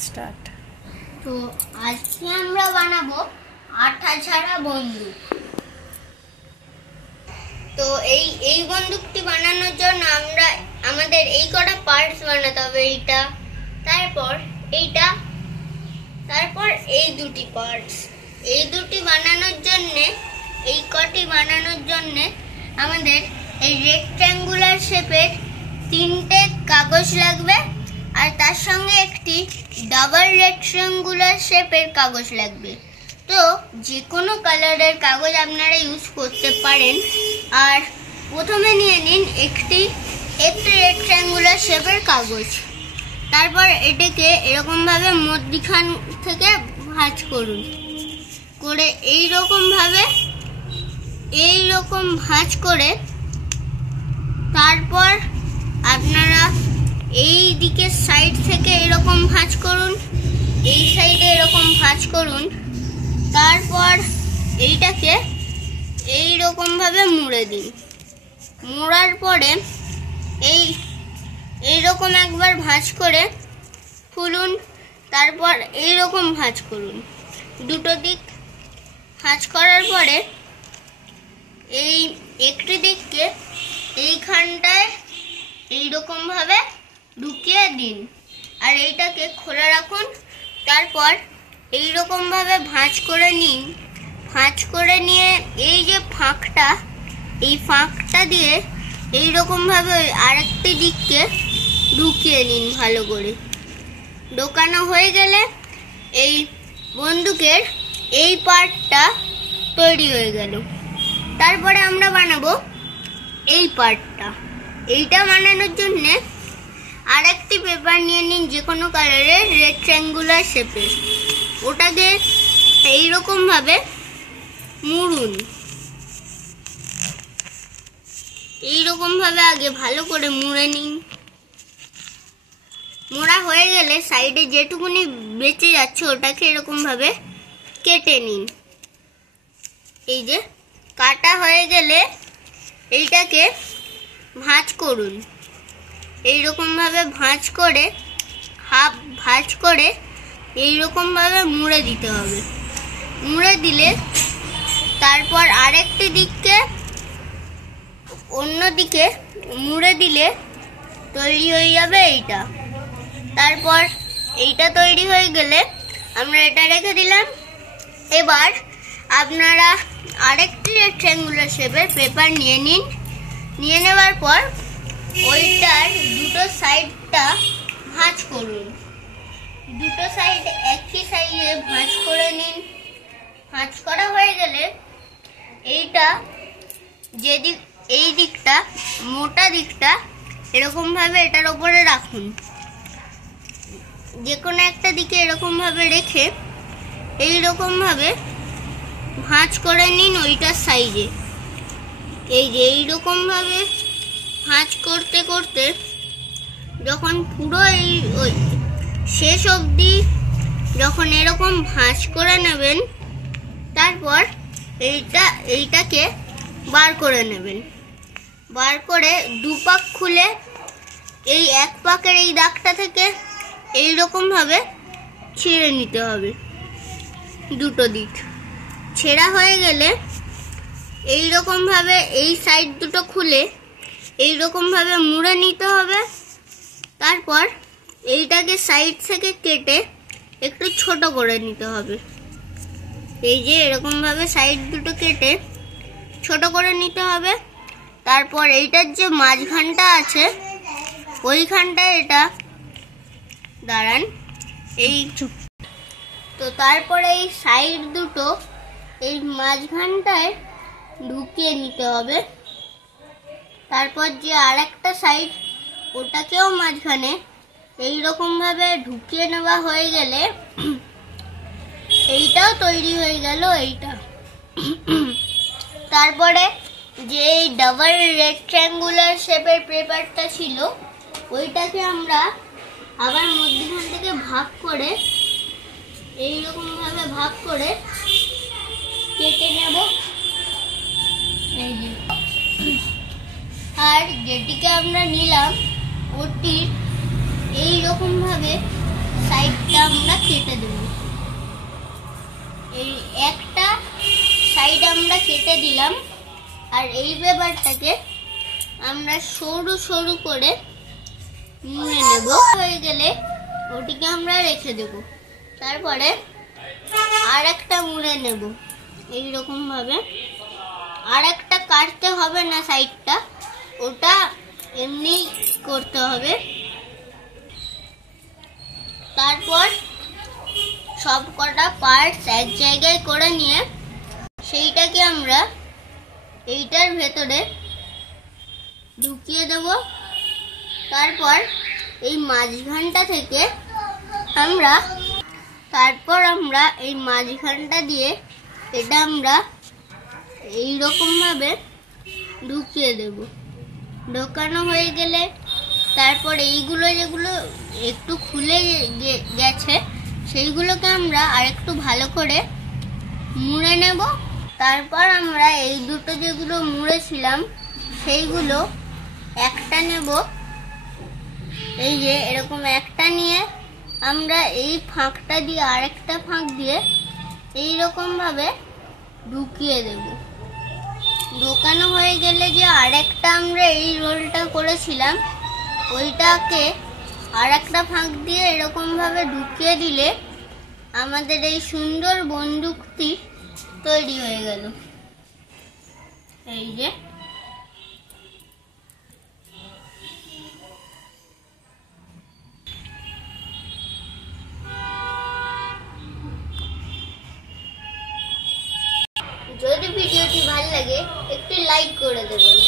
Start. তো আজকে আমরা বানাবো আঠা ছাড়া বন্দুক। তো এই বন্দুকটি বানানোর জন্য আমাদের এই কটা পার্টস বানাতে হবে। এইটা, তারপর এইটা, তারপর এই দুটি পার্টস। এই দুটি বানানোর জন্য, এই কটি বানানোর জন্য আমাদের এই রেক্ট্যাঙ্গুলার শেপের 3টে কাগজ লাগবে, আর তার সঙ্গে একটি ডাবল রেক্ট্যাঙ্গুলার শেপের কাগজ লাগবে। তো যে কোনো কালারের কাগজ আপনারা ইউজ করতে পারেন। আর প্রথমে নিয়ে নিন একটি রেক্ট্যাঙ্গুলার শেপের কাগজ। তারপর এটাকে এরকমভাবে মধ্যিখান থেকে ভাঁজ করুন, করে এইরকম ভাঁজ করে তারপর আপনারা এই দিকের সাইড থেকে এরকম ভাঁজ করুন, এই সাইডে এরকম ভাঁজ করুন। তারপর এইটাকে এইরকম ভাবে মুড়ে দিন। মোড়ার পরে এইরকম একবার ভাঁজ করে খুলুন, তারপর এইরকম ভাঁজ করুন। দুটো দিক ভাঁজ করার পরে এই একটি দিককে এইখানটায় এইরকম ভাবে ঢুকিয়ে দিন, আর এইটাকে খোলা রাখুন। তারপর এইরকম ভাবে ভাঁজ করে নিন। ভাঁজ করে নিয়ে এই যে ফাঁকটা, এই ফাঁকটা দিয়ে এইরকম ভাবে আরেকটি দিককে ঢুকিয়ে নিন ভালো করে। ঢোকানো হয়ে গেলে এই বন্দুকের এই পার্টটা তৈরি হয়ে গেল। তারপরে আমরা বানাবো এই পার্টটা। এইটা বানানোর জন্য আরেকটি পেপার নিয়ে নিন, যে কোনো কালারের রেক্ট্যাঙ্গুলার শেপের। ওটাকে এইরকম ভাবে মুড়ুন। এইরকম ভাবে আগে ভালো করে মুড়ে নিন। মোড়া হয়ে গেলে সাইডে যেটুকুনি বেঁচে যাচ্ছে ওটাকে এরকম ভাবে কেটে নিন। এই যে কাটা হয়ে গেলে এইটাকে ভাঁজ করুন। এইরকম ভাবে ভাঁজ করে এইরকম ভাবে মুড়ে দিতে হবে। মুড়ে দিলে তারপর আরেকটি দিককে অন্যদিকে মুড়ে দিলে তৈরি হয়ে যাবে এইটা। তারপর এইটা তৈরি হয়ে গেলে আমরা এটা রেখে দিলাম। এবার আপনারা আরেকটি রেক্ট্যাঙ্গুলার শেপের পেপার নিয়ে নিন। নিয়ে নেওয়ার পর ওইটার দুটো সাইডটা ভাঁজ করুন। দুটো সাইড একই সাইডে ভাঁজ করে নিন। ভাঁজ করা হয়ে গেলে এইটা এই দিকটা, মোটা দিকটা এরকম ভাবে এটার উপরে রাখুন। যে কোনো একটা দিকে এরকম ভাবে রেখে এইরকম ভাবে ভাঁজ করে নিন ওইটার সাইডে। এই যে এইরকম ভাবে ভাঁজ করতে করতে যখন পুরো ওই শেষ অবধি যখন এরকম ভাঁজ করে নেবেন, তারপর এইটাকে বার করে নেবেন। বার করে দুপাক খুলে এই এক পাকের এই দাগটা থেকে এইরকম ভাবে ছিঁড়ে নিতে হবে। দুটো দিক ছেঁড়া হয়ে গেলে এইরকম ভাবে এই সাইড দুটো খুলে এইরকম ভাবে মুড়ে নিতে হবে। তারপর এইটাকে সাইড থেকে কেটে একটু ছোট করে নিতে হবে। এই যে এরকম ভাবে সাইড দুটো কেটে ছোট করে নিতে হবে। তারপর এইটার যে মাঝখানটা আছে ওইখানটায় এটা দাঁড়ান তো তারপরে এই সাইড দুটো এই মাঝখানটায় ঢুকিয়ে নিতে হবে। তারপর যে আরেকটা সাইড ওটাকেও মাঝখানে এইরকম ভাবে ঢুকিয়ে নেওয়া হয়ে গেলে এইটাও তৈরি হয়ে গেল এইটা। তারপরে যে ডাবল রেক্ট্যাঙ্গুলার শেপের পেপারটা ছিল ওইটাকে আমরা আবার মধ্যখান থেকে ভাগ করে এইরকম ভাবে ভাগ করে কেটে নেব। এই যে, আর যেটিকে আমরা নিলাম ওটির এইরকম ভাবে সাইডটা আমরা কেটে দেব। এই একটা সাইড আমরা কেটে দিলাম, আর এই পেপারটাকে আমরা সরু সরু করে মুড়ে নেব। হয়ে গেলে ওটিকে আমরা রেখে দেব। তারপরে আর একটা মুড়ে নেব এইরকম ভাবে। আর একটা কাটতে হবে না সাইডটা, ওটা এমনি করতে হবে। তারপর সব কটা পার্টস এক জায়গায় করে নিয়ে সেইটাকে আমরা এইটার ভেতরে ঢুকিয়ে দেব। তারপর এই মাঝখানটা থেকে আমরা এই মাঝখানটা দিয়ে এটা আমরা এইরকম ভাবে ঢুকিয়ে দেব। ঢোকানো হয়ে গেলে তারপর এইগুলো যেগুলো একটু খুলে গেছে সেইগুলোকে আমরা আরেকটু ভালো করে মুড়ে নেব। তারপর আমরা এই দুটো যেগুলো মুড়েছিলাম সেইগুলো একটা নেব। এই যে এরকম একটা নিয়ে আমরা এই ফাঁকটা দিয়ে আরেকটা ফাঁক দিয়ে এইরকম ভাবে ঢুকিয়ে দেব। ঢোকানো হয়ে গেলে যে আরেকটা আমরা এই রোলটা করেছিলাম ওইটাকে আরেকটা ফাঁক দিয়ে এরকম ভাবে ঢুকিয়ে দিলে আমাদের এই সুন্দর বন্দুকটি তৈরি হয়ে গেল। এই যে যদি ভিডিওটি ভালো লাগে একটি লাইক করে দেবেন।